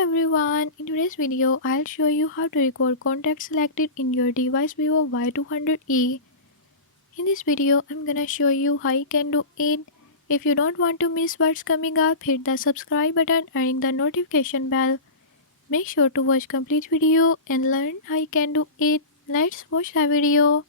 everyone, in today's video I'll show you how to record contact selected in your device Vivo Y200e. In this video I'm gonna show you how you can do it. If you don't want to miss what's coming up, hit the subscribe button and ring the notification bell. Make sure to watch complete video and learn how you can do it. Let's watch the video.